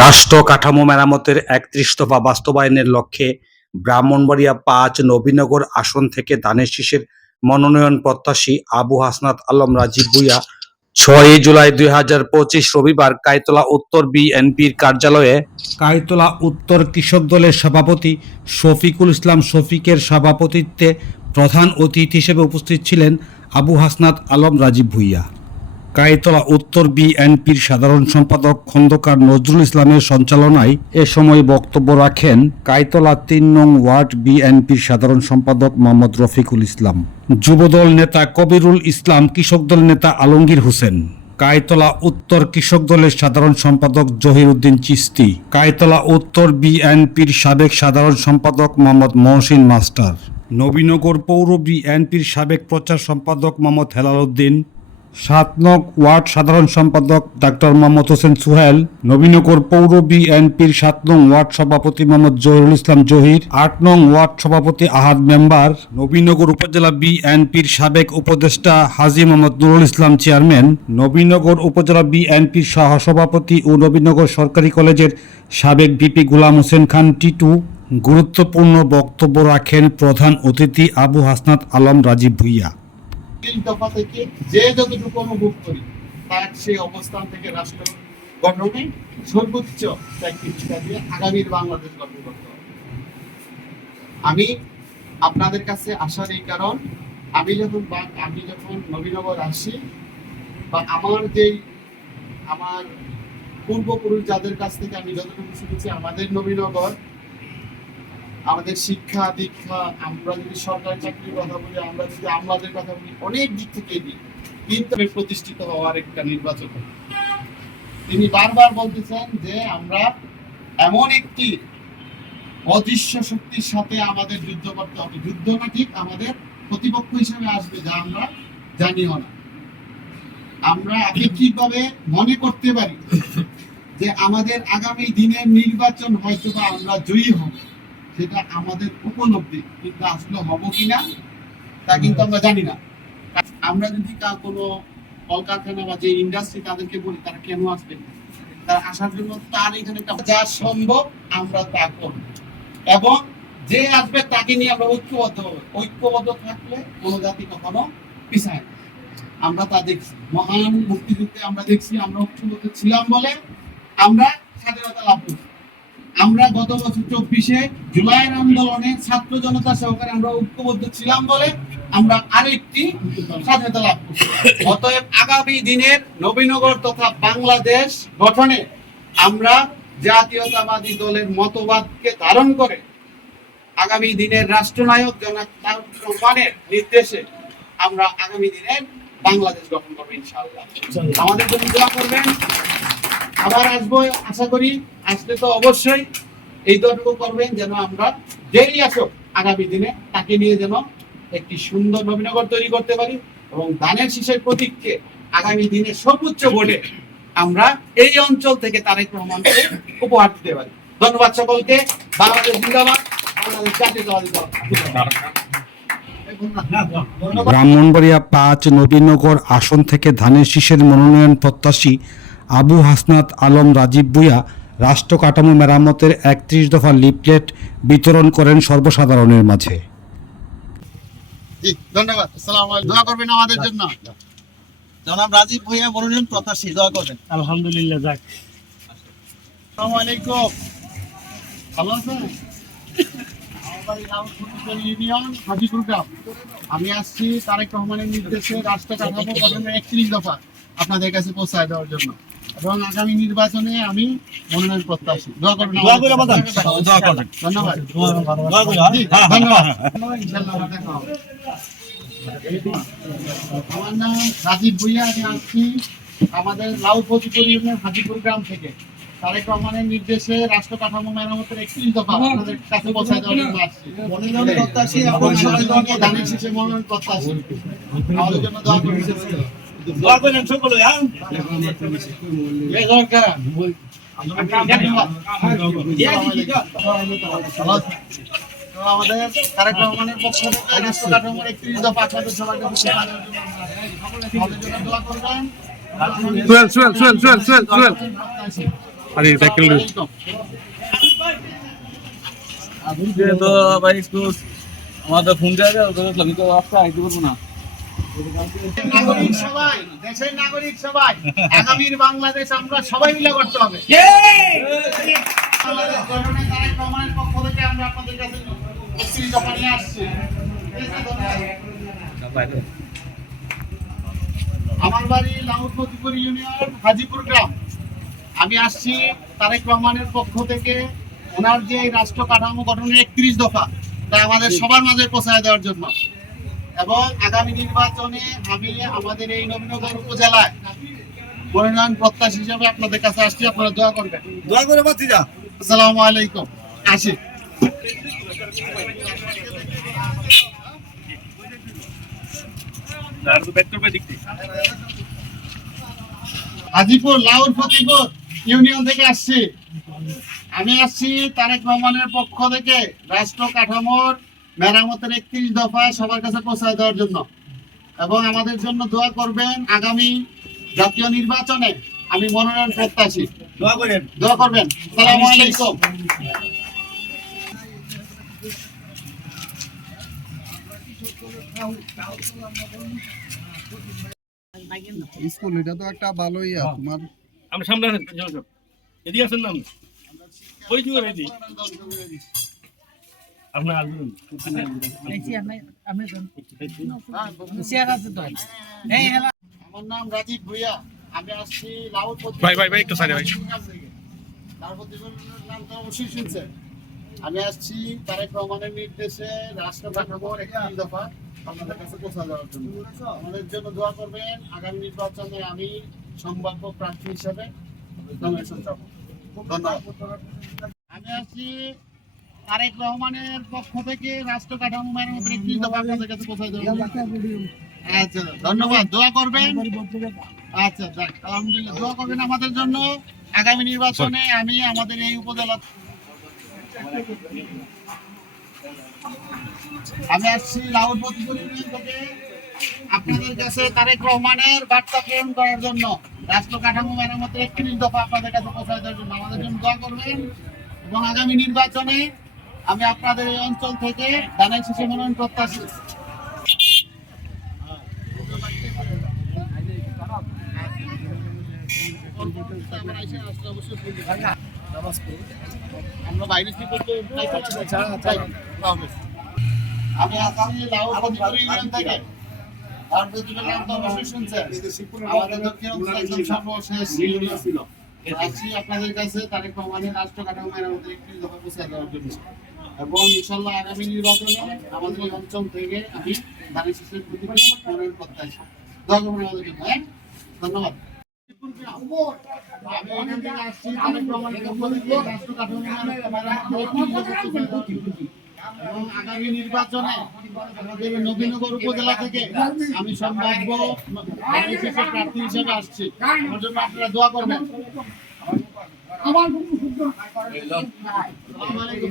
রাষ্ট্র কাঠামো মেরামতের ৩১ দফা বাস্তবায়নের লক্ষ্যে ব্রাহ্মণবাড়িয়া ৫ নবীনগর আসন থেকে ধানের শীষের মনোনয়ন প্রত্যাশী আবু হাসনাত আলম রাজীব ভূঁইয়া ৬ জুলাই ২০২৫ রবিবার কাইতলা উত্তর বিএনপির কার্যালয়ে কাইতলা উত্তর কৃষক দলের সভাপতি শফিকুল ইসলাম শফিকের সভাপতিত্বে প্রধান অতিথি হিসেবে উপস্থিত ছিলেন আবু হাসনাত আলম রাজীব ভূঁইয়া। কাইতলা উত্তর বিএনপির সাধারণ সম্পাদক খন্দকার নজরুল ইসলামের সঞ্চালনায় এ সময় বক্তব্য রাখেন কাইতলা ৩ নং ওয়ার্ড বিএনপির সাধারণ সম্পাদক মোহাম্মদ রফিকুল ইসলাম, যুবদল নেতা কবিরুল ইসলাম, কৃষক দল নেতা আলমগীর হোসেন, কাইতলা উত্তর কৃষক দলের সাধারণ সম্পাদক জহির উদ্দিন চিস্তি, কাইতলা উত্তর বিএনপির সাবেক সাধারণ সম্পাদক মোহাম্মদ মহসিন মাস্টার, নবীনগর পৌর বিএনপির সাবেক প্রচার সম্পাদক মোহাম্মদ হেলাল উদ্দিন, ৭ নং ওয়ার্ড সাধারণ সম্পাদক ডাক্তার মোহাম্মদ হোসেন সুহেল, নবীনগর পৌর বিএনপির ৭ নং ওয়ার্ড সভাপতি মোহাম্মদ জহিরুল ইসলাম জহির, ৮ নং ওয়ার্ড সভাপতি আহাদ মেম্বার, নবীনগর উপজেলা বিএনপির সাবেক উপদেষ্টা হাজী মোহাম্মদ নুরুল ইসলাম চেয়ারম্যান, নবীনগর উপজেলা বিএনপির সহসভাপতি ও নবীনগর সরকারি কলেজের সাবেক ভিপি গোলাম হোসেন খান টিটু। গুরুত্বপূর্ণ বক্তব্য রাখেন প্রধান অতিথি আবু হাসনাত আলম রাজীব ভূঁইয়া। দফা থেকে যে যতটুকু অনুভব করি তার সেই অবস্থান থেকে রাষ্ট্র গঠনে সর্বোচ্চ ত্যাগনিষ্ঠা দিয়ে আগামীর বাংলাদেশ গঠন করতে হবে। আমি আপনাদের কাছে আসার এই কারণ, আমি যখন নবীনগর আসি বা আমার পূর্বপুরুষ যাদের কাছ থেকে আমি যতটুকু শিখেছি, আমাদের নবীনগর, আমাদের শিক্ষা দীক্ষা, আমরা যদি সরকারি চাকরির কথা বলি, আমরা যদি আমাদের কথা বলি, অনেক দিক থেকে দিই, কিন্তু প্রতিষ্ঠিত হওয়ার একটা নির্বাচন। তিনি বারবার বলতেছেন যে আমরা এমন একটি অদৃশ্য শক্তির সাথে আমাদের যুদ্ধ করতে হবে। যুদ্ধ না ঠিক আমাদের প্রতিপক্ষ হিসেবে আসবে, যা আমরা জানিও না। আমরা আপেক্ষিকভাবে মনে করতে পারি যে আমাদের আগামী দিনের নির্বাচন হয়তো বা আমরা জয়ী হব, সেটা আমাদের উপলব্ধি, কিন্তু আসলে হবো কিনা তা কিন্তু আমরা জানি না। আমরা যদি কোনো কলকারখানা বা যে ইন্ডাস্ট্রি তাদেরকে বলি তারা কেন আসবে, তার আসার জন্য তার এখানে যা সম্ভব আমরা তা করব, এবং যে আসবে তাকে নিয়ে আমরা ঐক্যবদ্ধ থাকলে কোনো জাতি কখনো পিছায়। আমরা তা দেখছি, মহান মুক্তিযুদ্ধে আমরা দেখছি, আমরা ঐক্যবদ্ধ ছিলাম বলে আমরা স্বাধীনতা লাভ করছি। আমরা গত বছর ২৪শে জুলাইয়ের আন্দোলনে ছাত্র জনতা সহকারে আমরা ঐক্যবদ্ধ ছিলাম বলে আমরা আরেকটি স্বাধীনতা লাভ করছি। অতএব আগামী দিনের নবীনগর তথা বাংলাদেশ গঠনে আমরা জাতীয়তাবাদী দলের মতবাদকে ধারণ করে আগামী দিনের রাষ্ট্রনায়ক জনাব তারেক রহমানের নির্দেশে আমরা আগামী দিনের বাংলাদেশ গঠন করবো ইনশাআল্লাহ। আমাদের জন্য দোয়া করবেন। আবার আসবো, আশা করি। আসলে তো অবশ্যই এই দোয়াটুকু করবেন যেন আমরা যেই আসুক আগামী দিনে তাকে নিয়ে যেন একটি সুন্দর নবীনগর তৈরি করতে পারি, এবং ধানের শীষের প্রতীককে আগামী দিনে সর্বোচ্চ ভোটে আমরা এই অঞ্চল থেকে তারেক রহমানকে উপহার দিতে পারি। ধন্যবাদ সকলকে। বাংলাদেশ জিন্দাবাদ, বাংলাদেশ জাতীয়তাবাদী দল। ব্রাহ্মণবাড়িয়া ৫ নবীনগর আসন থেকে ধানের শীষের মনোনয়ন প্রত্যাশী আবু হাসনাত আলম রাজীব ভূঁইয়া রাষ্ট্র কাঠামো মেরামতের ৩১ দফা লিফলেট বিতরণ করেন সর্বসাধারণের মাঝে। ধন্যবাদ। আসসালামু আলাইকুম। দোয়া করবেন আমাদের জন্য। জনাব রাজীব ভূঁইয়া মনোনয়ন প্রত্যাশী, দোয়া করবেন। আলহামদুলিল্লাহ। যাক, আসসালামু আলাইকুম। ভালো আছেন? ইউনিয়ন হাজিপুর গ্রাম। আমি আসছি তারেক রহমানের নির্দেশে রাষ্ট্র কাঠামো গঠনের ৩১ দফা আপনাদের কাছে পৌঁছায় দেওয়ার জন্য, এবং আগামী নির্বাচনে আমি মনোনয়ন প্রত্যাশী। দোয়া করবেন। ধন্যবাদ। আমার নাম রাজীব ভূঁইয়া। আমি আসছি আমাদের লাউপতিপুর ইউনিয়ন হাজিপুর গ্রাম থেকে। তারেক রহমানের নির্দেশে রাষ্ট্র কাঠামো মেরামতের ৩১ দফা আপনাদের কাছে পৌঁছায় দেওয়ার জন্য আসছি। মনোনয়ন প্রত্যাশী এবং ধানের শীষে মনোনয়ন প্রত্যাশী। আমাদের জন্য দোয়া করবেন। দোয়া করেন সকলে। আমাদের তারেক রহমানের পক্ষ থেকে রাষ্ট্র কাঠামোর ৩১ দফা আপনাদের সবার কাছে দোয়া করবেন। তো ভাই একটু আমাদের ফোন যায় আমি তো রাস্তা আইতে পারবো না। নাগরিক সবাই, দেশের নাগরিক সবাই, আগামীর বাংলাদেশ আমরা সবাই মিলে করতে হবে। বাংলাদেশ গঠনে তারেক রহমানের পক্ষ থেকে আমরা আপনাদের কাছে একটি জমা নিয়ে আসছি। আমার বাড়ি লাউর ফতিপুর ইউনিয়ন হাজিপুর গ্রাম। আমি আসছি তারেক রহমানের পক্ষ থেকে ওনার যে রাষ্ট্র কাঠামো গঠনের 31 দফা তা আমাদের সবার মাঝে পৌঁছায় দেওয়ার জন্য, এবং আগামী নির্বাচনে আমি আমাদের এই নবীনগর উপজেলায় মনোনয়ন প্রত্যাশী হিসেবে আপনাদের কাছে আসছি। আপনারা দোয়া করবেন। দোয়া করে বাতি যা। আসসালামু আলাইকুম। আসি। হাজিপুর লাউর ফতিপুর ইউনিয়ন থেকে আসছি। আমি আসছি তারেক রহমানের পক্ষ থেকে রাষ্ট্র কাঠামোর মেরামতের 31 দফা সবার কাছে পৌঁছায় দেওয়ার জন্য, এবং আমাদের জন্য দোয়া করবেন। আগামী জাতীয় নির্বাচনে আমি মনোনয়ন প্রত্যাশী। দোয়া করেন। দোয়া করবেন। আসসালামু আলাইকুম। স্কুল এটা তো একটা ভালো ইয়া তোমার আমরা সামনে আছেন এদিকে আছেন না আপনি? ওই যুগে রেডি আপনার আসবেন আমার নাম রাজীব ভুইয়া। আমি আসছি লাউর ভাই একটু সাইডে ভাই। অবশ্যই শুনছেন। আমি আসছি তারেক রহমানের নির্দেশে রাষ্ট্র কাঠামোর 31 দফা আপনাদের কাছে পৌঁছা দেওয়ার জন্য। আমাদের জন্য দোয়া করবেন। আগামী নির্বাচনে আমি সম্ভাব্য প্রার্থী হিসেবে নমিনেশন চাবো। ধন্যবাদ। আমি আসছি তারেক রহমানের পক্ষ থেকে রাষ্ট্র কাঠামো মেরামতের 31 দফা আপনাদের কাছে পৌঁছা দেওয়ার জন্য। আচ্ছা, ধন্যবাদ। দোয়া করবেন। আচ্ছা, যাক, আলহামদুলিল্লাহ। দোয়া করবেন আমাদের জন্য। আগামী নির্বাচনে আমি আমাদের এই উপজেলা আমি আসছি লাউর ফতিপুর ইউনিয়ন থেকে আপনাদের কাছে তারেক রহমানের বার্তা প্রেরণ করার জন্য, রাষ্ট্র কাঠামো মেরামতের 31 দফা আপনাদের কাছে পৌঁছায় দেওয়ার জন্য। আমাদের জন্য দোয়া করবেন, এবং আগামী নির্বাচনে আমি আপনাদের এই অঞ্চল থেকে ধানের শীষে মনোনয়ন প্রত্যাশী। আমরা বাইরে থেকে আমি আগামী লাউর ফতিপুর ইউনিয়ন থেকে অবশ্যই শুনছেন। আমাদের দক্ষিণ অঞ্চলের সর্বশেষ ইউনিয়ন ছিল। আসছি আপনাদের কাছে তারেক রহমানের রাষ্ট্র কাঠামো মেরামতের 31 দফা পৌঁছে দেওয়ার জন্য, এবং ইনশাল্লাহ আগামী নির্বাচনে আমাদের এই অঞ্চল থেকে আমি ধানের শীষের প্রতি মনোনয়ন প্রত্যাশী। দোয়া করবেন আমাদের জন্য। ধন্যবাদ। আমি এখান থেকে আসছি তারেক রহমানের পক্ষ থেকে রাষ্ট্র কাঠামো এবং আগামী নির্বাচনে আমাদের নবীনগর উপজেলা থেকে আমি সম্ভাব্য প্রার্থী হিসেবে আসছি। আমার জন্য আপনারা দোয়া করবেন।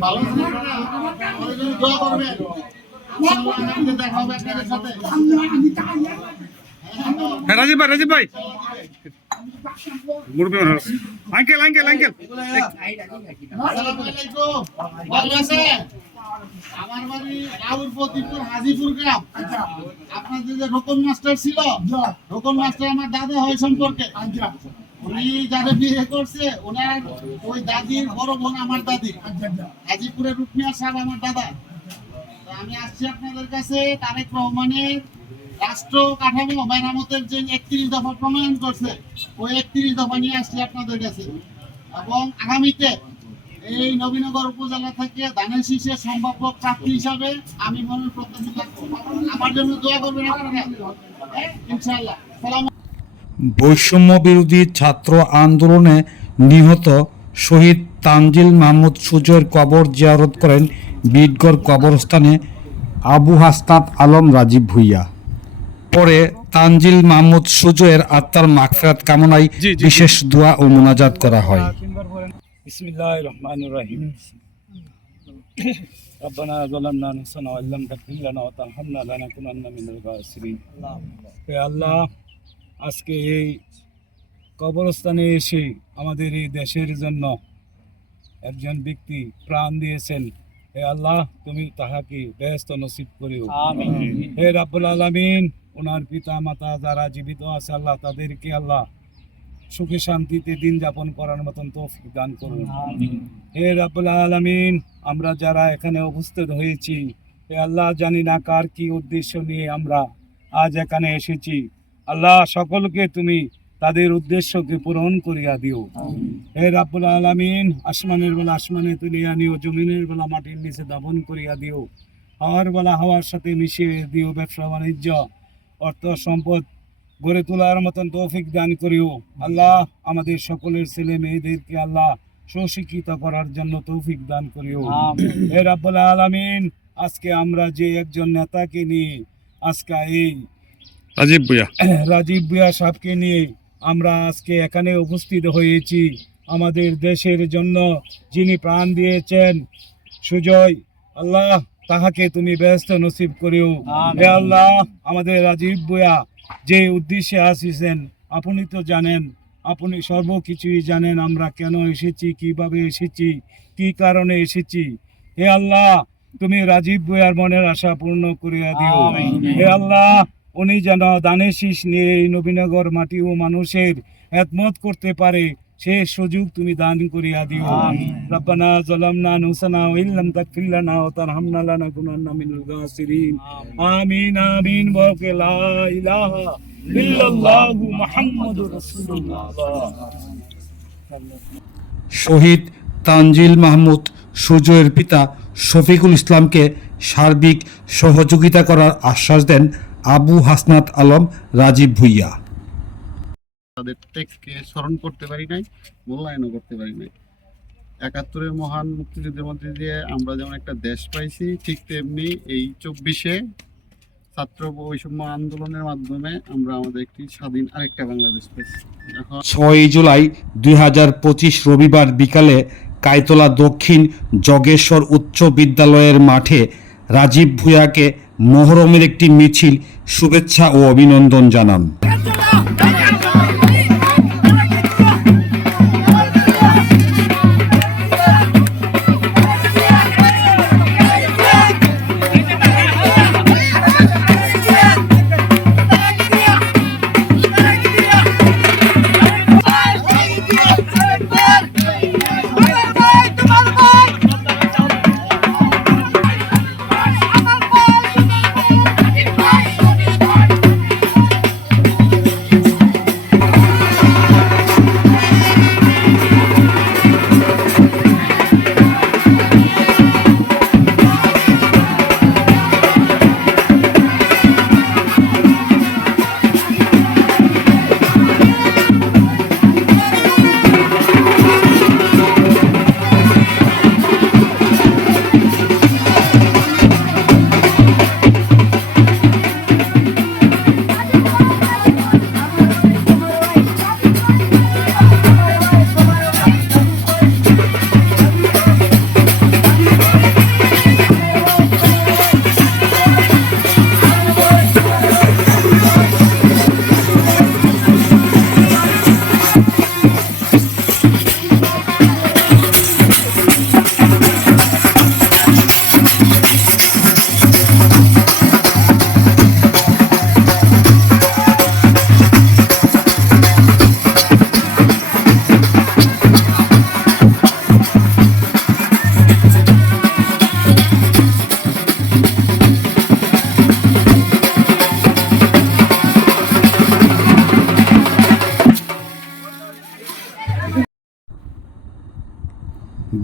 ভালো আমাদের জন্য দোয়া করবেন। দেখা হবে আপনাদের সাথে। রাজীব ভাই মুরবি আঙ্কেল আসসালামু আলাইকুম। ভালো আছেন? আমার বাড়ি লাউর ফতিপুর হাজিপুর গ্রাম। আপনাদের যে রোকন মাস্টার ছিল, রোকন মাস্টার আমার দাদা হয় সম্পর্কে। উনি যারা বিয়ে করছে ওনার ওই দাদির বড় বোন আমার দাদি। হাজিপুরের রুকমিয়া সাহেব আমার দাদা। তো আমি আসছি আপনাদের কাছে তারেক রহমানের রাষ্ট্র কাঠামো মেরামতের যে 31 দফা প্রণয়ন করছে, ওই 31 দফা নিয়ে আসছি আপনাদের কাছে, এবং আগামীতে এই নবীনগর উপজেলা থেকে ধানের শীষের সম্ভাব্য প্রার্থী হিসাবে আমি মনোনয়ন প্রত্যাশী থাকবো। আমার জন্য দোয়া করবেন আপনারা, ইনশাআল্লাহ। বৈষম্য বিরোধী ছাত্র আন্দোলনে নিহত শহীদ তানজিল মাহমুদ সুজয়ের কবর জিয়ারত করেন বিটগড় কবরস্থানে আবু হাসনাত আলম রাজীব ভুইয়া। পরে তানজিল মাহমুদ সুজয়ের আত্মার মাগফিরাত কামনায় বিশেষ দোয়া ও মোনাজাত করা হয়। বিসমিল্লাহির রহমানির রহিম রব্বানা যালামনা আনফুসানা ওয়া ইল্লাম তাগফির লানা ওয়া তারহামনা লানাকুনান্না মিনাল খাসিরিন। হে আল্লাহ, আজকে এই কবরস্থানে এসে আমাদের এই দেশের জন্য একজন ব্যক্তি প্রাণ দিয়েছেন। হে আল্লাহ, তুমি তাহাকে বেহেশত নসিব করিও। হে রাব্বুল আলামিন, ওনার পিতা মাতা যারা জীবিত আছে আল্লাহ, তাদেরকে আল্লাহ সুখে শান্তিতে দিন যাপন করার মতন তৌফিক দান করুন। হে রাব্বুল আলামিন, আমরা যারা এখানে উপস্থিত হয়েছি, হে আল্লাহ, জানি না কার কি উদ্দেশ্য নিয়ে আমরা আজ এখানে এসেছি। আল্লাহ, সকলকে তুমি তাদের উদ্দেশ্যকে পূরণ করিয়া দিও। হে রাব্বুল আলামিন, আসমানের বেলা আসমানে তুলিয়া নিও, জমিনের বেলা মাটির নিচে দাফন করিয়া দিও, হাওয়ার বেলা হাওয়ার সাথে মিশিয়ে দিও। ব্যবসা বাণিজ্য অর্থ সম্পদ গড়ে তোলার মতন তৌফিক দান করিও। আল্লাহ, আমাদের সকলের ছেলে মেয়েদেরকে আল্লাহ সুশিক্ষিত করার জন্য তৌফিক দান করিও। হে রাব্বুল আলামিন, আজকে আমরা যে একজন নেতাকে নিয়ে আজকে এই রাজীব ভুঁইয়া সাহেবকে নিয়ে আমরা আজকে এখানে উপস্থিত হয়েছি, আমাদের দেশের জন্য যিনি প্রাণ দিয়েছেন সুজয়, আল্লাহ তাহাকে তুমি বেহেশত নসিব করিও। হে আল্লাহ, আমাদের রাজীব ভুঁইয়া যে উদ্দেশ্যে আসিছেন আপনি তো জানেন, আপনি সর্বকিছুই জানেন। আমরা কেন এসেছি, কিভাবে এসেছি, কি কারণে এসেছি। হে আল্লাহ, তুমি রাজীব ভুঁইয়ার মনের আশা পূর্ণ করিয়া দিও। হে আল্লাহ, উনি যেন দানের শীষ নিয়ে এই নবীনগর মাটি ও মানুষের খেদমত করতে পারে, সে সুযোগ তুমি দান করিয়া দিও। রব্বানা যালামনা আনফুসানা ওয়া ইল্লাম তাগফির লানা ওয়া তারহামনা লানাকুনান্না মিনাল খাসিরিন। আমিন আমিন। ওয়া লা ইলাহা ইল্লাল্লাহু মুহাম্মাদুর রাসূলুল্লাহ। শহীদ তানজিল মাহমুদ সুজয়ের পিতা শফিকুল ইসলামকে সার্বিক সহযোগিতা করার আশ্বাস দেন আবু হাসনাত আলম রাজীব ভুঁইয়া। তাদের ত্যাগকে স্মরণ করতে পারি নাই, মূল্যায়নও করতে পারি নাই। ৭১-এর মহান মুক্তিযুদ্ধের মধ্যে দিয়ে আমরা যেমন একটা দেশ পাইছি, ঠিক তেমনি এই ২৪-এ ছাত্র বৈষম্য আন্দোলনের মাধ্যমে আমরা আমাদের একটি স্বাধীন আরেকটা বাংলাদেশ পেয়েছি। এখন ৬ জুলাই ২০২৫ রবিবার বিকালে কায়তলা দক্ষিণ জগেশ্বর উচ্চ বিদ্যালয়ের মাঠে রাজীব ভুঁইয়াকে মোহরমের একটি মিছিল শুভেচ্ছা ও অভিনন্দন জানান।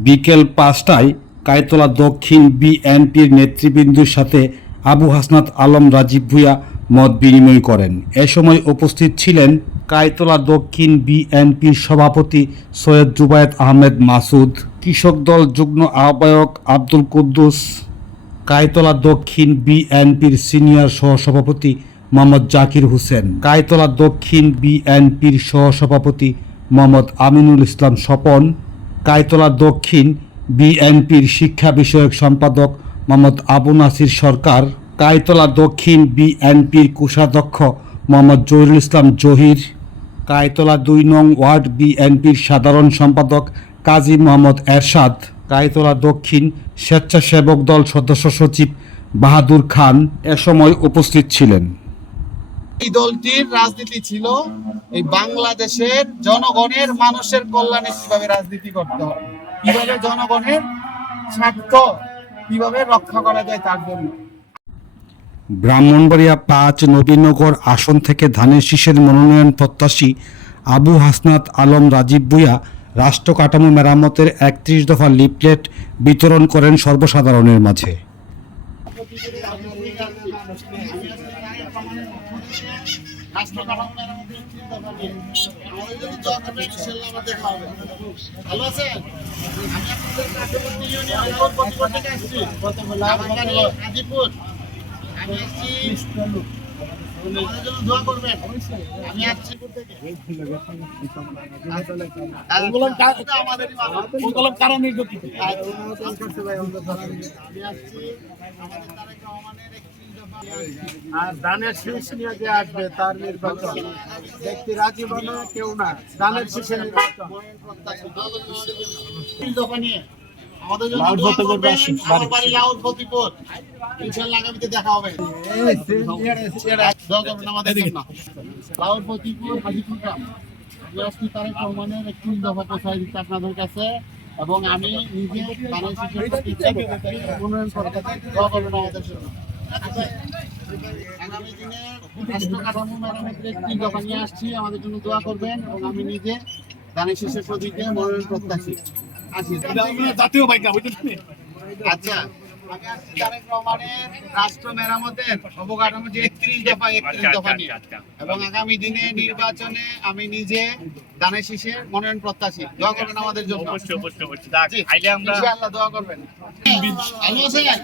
বিকেল ৫টায় কায়তলা দক্ষিণ বিএনপির নেতৃবৃন্দের সাথে আবু হাসনাত আলম রাজীব ভুঁইয়া মত বিনিময় করেন। এ সময় উপস্থিত ছিলেন কায়তলা দক্ষিণ বিএনপির সভাপতি সৈয়দ জুবায়েদ আহমেদ মাসুদ, কৃষক দল যুগ্ম আহ্বায়ক আব্দুল কুদ্দুস, কায়তলা দক্ষিণ বিএনপির সিনিয়র সহসভাপতি মোহাম্মদ জাকির হোসেন, কায়তলা দক্ষিণ বিএনপির সহসভাপতি মোহাম্মদ আমিনুল ইসলাম স্বপন, কায়তলা দক্ষিণ বিএনপির শিক্ষা বিষয়ক সম্পাদক মোহাম্মদ আবু নাসির সরকার, কায়তলা দক্ষিণ বিএনপির কোষাধ্যক্ষ মোহাম্মদ জহিরুল ইসলাম জহির, কায়তলা ২ নং ওয়ার্ড বিএনপির সাধারণ সম্পাদক কাজী মোহাম্মদ এরশাদ, কায়তলা দক্ষিণ স্বেচ্ছাসেবক দল সদস্য সচিব বাহাদুর খান এ সময় উপস্থিত ছিলেন। এই দলটির রাজনীতি ছিল এই বাংলাদেশের জনগণের মানুষের কল্যাণে কিভাবে রাজনীতি করতে হয়, কিভাবে জনগণের স্বার্থ কিভাবে রক্ষা করা যায় তার জন্য। ব্রাহ্মণবাড়িয়া ৫ নবীনগর আসন থেকে ধানের শীষের মনোনয়ন প্রত্যাশী আবু হাসনাত আলম রাজীব ভূঁইয়া রাষ্ট্র কাঠামো মেরামতের ৩১ দফা লিফলেট বিতরণ করেন সর্বসাধারণের মাঝে। ভালো আছেন? আমি আপনাদের পার্শ্ববর্তী ইউনিয়ন কর্তৃপক্ষ থেকে আসছি। আমার বাড়ি হাজীপুর। আমি আসছি, আমাদের জন্য দোয়া করবেন। আমি আসছি থেকে। আমাদেরই বাবা। আমি আসছি, আমাদের তারেক রহমানের ৩১ দফা আর দানের শীষ নিয়ে যে আসবে তার নির্বাচন ব্যক্তি রাজি বলে কেউ না, দানের শীষে নির্বাচন। দফা নিয়ে আমাদের জন্য দোয়া করবেন। আমার বাড়ি লাউর ফতিপুর। ইনশাআল্লাহ আগামীতে দেখা হবে। দোয়া করবেন আমাদের জন্য। লাউর ফতিপুর হাজীপুর গ্রাম। আমি আসছি তারেক রহমানের ৩১ দফা পৌঁছায় দিচ্ছি আপনাদের কাছে, এবং আমি নিজে ধানের শীষের প্রতি মনোনয়ন করতে দোয়া করবেন আমাদের জন্য। আগামী দিনে রাষ্ট্র কাঠামো মেরামতের ৩১ দফা নিয়ে আসছি, আমাদের জন্য দোয়া করবেন, এবং আমি নিজে ধানের শীষের প্রতীকে মনোনয়ন প্রত্যাশী। জাতীয় বাইকা বুঝলি? আচ্ছা, আমি আসছি তারেক রহমানের রাষ্ট্র মেরামতের অবকাঠামো যে ৩১ দফা নিয়ে, এবং আগামী দিনে নির্বাচনে আমি নিজে ধানের শীষে মনোনয়ন প্রত্যাশী। দোয়া করবেন আমাদের জন্য। ইনশাআল্লাহ দোয়া করবেন। ভালো আছেন?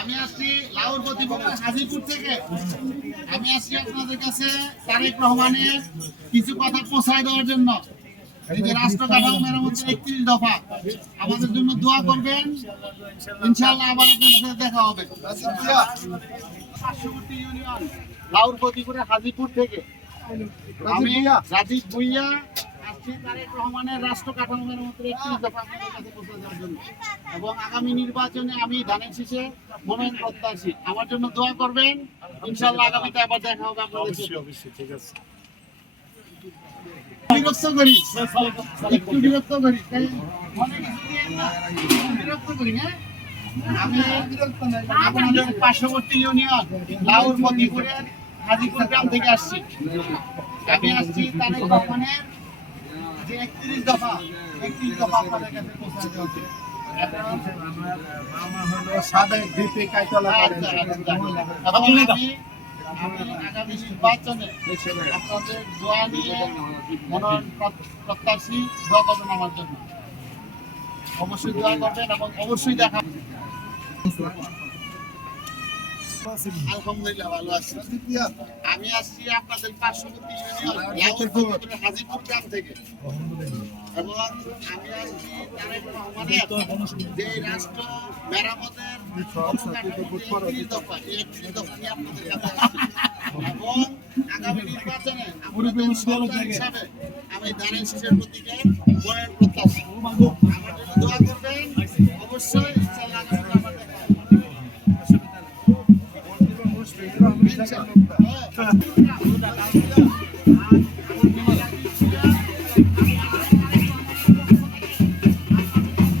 আমি আসছি লাউর প্রতিপক্ষ হাজীপুর থেকে। আমি আসছি আপনাদের কাছে তারেক রহমানের কিছু কথা পৌঁছায় দেওয়ার জন্য। এই যে রাষ্ট্র কাঠামো মেরামতের ৩১ দফা, আমাদের জন্য দোয়া করবেন। ইনশাআল্লাহ আবার আপনাদের সাথে দেখা হবে। পার্শ্ববর্তী ইউনিয়ন লাউর প্রতিপুরে হাজীপুর থেকে আমি রাজীব ভূঁইয়া আসছি তারেক রহমানের রাষ্ট্র কাঠামো মেরামতের ৩১ দফা আপনাদের কাছে পৌঁছে দেওয়ার জন্য, এবং আগামী নির্বাচনে আমি ধানের শীষে মনোনয়ন প্রত্যাশী। আমার জন্য দোয়া করবেন। ইনশাআল্লাহ আগামীতে আবার দেখা হবে আপনাদের সাথে। ঠিক আছে। বিরক্ত করি, একটু বিরক্ত করি, বিরক্ত করি। হ্যাঁ, আমি আপনাদের পার্শ্ববর্তী ইউনিয়ন লাউর মতিপুরের হাজীপুর গ্রাম থেকে আসছি। আমি আসছি তারেক রহমানের যে ৩১ দফা আপনাদের কাছে পৌঁছে দেওয়া হচ্ছে। সাবেক ভিপি কাইতলা আমি আগামী নির্বাচনে আপনাদের দোয়া নিয়ে মনোনয়ন প্রত্যাশী। দোয়া করবেন আমার জন্য, অবশ্যই দোয়া করবেন, এবং অবশ্যই দেখা। আলহামদুলিল্লাহ ভালো আছি। আমি আসছি আপনাদের পার্শ্ববর্তী ইউনিয়ন হাজীপুর গ্রাম থেকে, এবং আমি আসছি তারেক রহমানের যে রাষ্ট্র মেরামতের ৩১ দফা নিয়ে আপনাদের কাছে আসছি, এবং আগামী নির্বাচনে আপনাদের সরকার হিসাবে আমি ধানের শীষের প্রতীকে মনোনয়ন প্রত্যাশী। আমার জন্য দোয়া করবেন, অবশ্যই ইনশাআল্লাহ আগামীতে আবার দেখা হবে।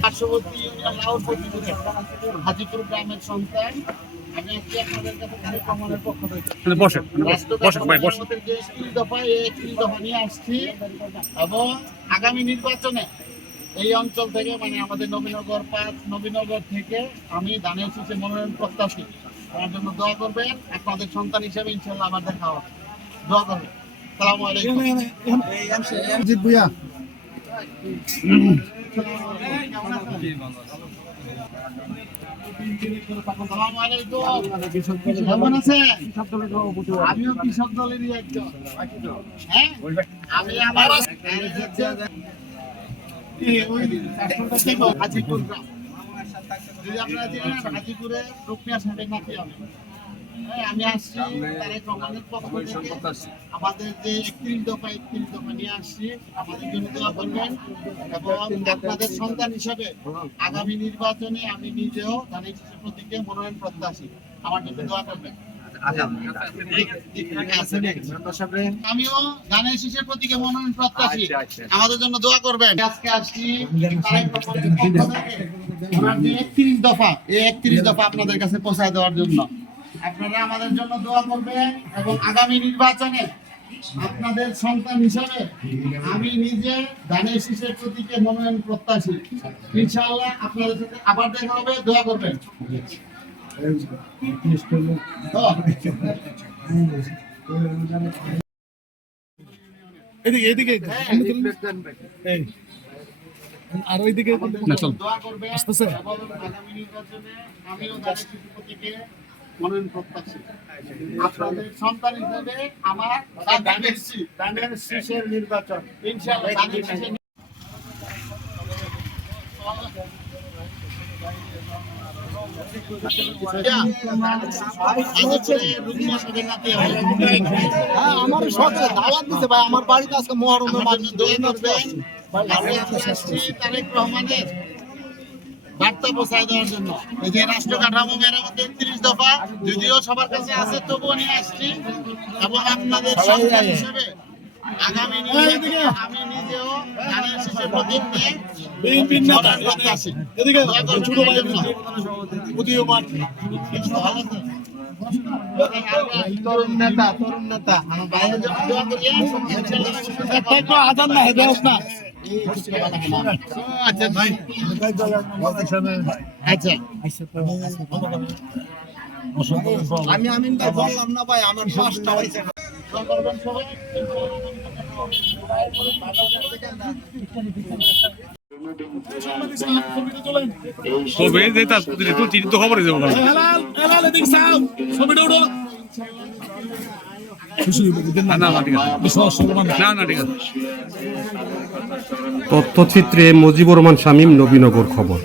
পার্শ্ববর্তী ইউনিয়ন লাউর প্রতিপুরে হাজীপুর গ্রামের সন্তান। আমি আজকে আপনাদের কাছে তারেক রহমানের পক্ষ থেকে রাষ্ট্র কাঠামো মেরামতের যে ৩১ দফা, এই ৩১ দফা নিয়ে আসছি, এবং আগামী নির্বাচনে এই অঞ্চল থেকে, মানে আমাদের নবীনগর ৫ নবীনগর থেকে আমি ধানের শীষে মনোনয়ন প্রত্যাশী। আমার জন্য দোয়া করবেন, আপনাদের সন্তান হিসেবে ইনশাআল্লাহ আবার দেখা হবে। দোয়া করবেন। আসসালামু আলাইকুম। রাজীব ভূঁইয়া আসসালামু আলাইকুম। কেমন আছেন? আমিও কৃষক দলেরই একজন। হ্যাঁ, আমি আমার হাজীপুর গ্রাম, যদি আপনারা জানেন হাজীপুরে রুকমিয়া সাহেবের নাতি আমি। হ্যাঁ, আমি আসছি তারেক রহমানের পক্ষ থেকে আমাদের যে 31 দফা নিয়ে আসছি, আমাদের জন্য দোয়া করবেন এবং আপনাদের সন্তান হিসেবে আগামী নির্বাচনে আমি নিজেও ধানের শীষের প্রতীকে মনোনয়ন প্রত্যাশী, আমার জন্য দোয়া করবেন। আমিও ধানের শীষের প্রতীকে মনোনয়ন প্রত্যাশী, আমাদের জন্য দোয়া করবেন। আজকে আসছি তারেক রহমানের পক্ষ থেকে ওনার যে 31 দফা, এই 31 দফা আপনাদের কাছে পৌঁছায় দেওয়ার জন্য আপনারা আমাদের জন্য দোয়া করবেন এবং আগামী নির্বাচনে আপনাদের সন্তান হিসাবে আমি নিজে ধানের শীষের প্রতীকে মনোনয়ন প্রত্যাশী। ইনশাআল্লাহ আপনাদের সাথে আবার দেখা হবে, দোয়া করবেন। এদিকে আর ওইদিকে দোয়া করবেন এবং আগামী নির্বাচনে আমিও ধানের শীষের প্রতীকে মনোনয়ন প্রত্যাশী। আপনাদের সন্তান হিসেবে আমার ধানের শীষের নির্বাচন ইনশাআল্লাহ ধানের শীষের আমার সঙ্গে দাওয়াত দিতে ভাই, আমার বাড়িতে আজকে মহরমের দোয়া করবেন। আমি আসছি তারেক রহমানের বার্তা পৌঁছায় দেওয়ার জন্য। এই যে রাষ্ট্র কাঠামো মেরামতের 31 দফা যদিও সবার কাছে আছে, তবুও নিয়ে আসছি এবং আপনাদের সন্তান হিসেবে আগামী নির্বাচনে আমি নিজেও ধানের শীষের প্রতীক নিয়ে মনোনয়ন প্রত্যাশী। দোয়া করবেন আমার জন্য। তরুণ নেতা আমার ভাইয়ের জন্য দোয়া করিয়ে আদান না হেদায়ত না। আচ্ছা ভাই, আচ্ছা আমি আমিন ভাই বললাম না ভাই, আমার পাঁচটা হয়েছে। দোয়া করবেন সবাই। কবে যেটা তুলছি তো খবরে যাবো না না ঠিক আছে না ঠিক আছে। তথ্যচিত্রে মজিবুর রহমান শামীম, নবীনগর খবর।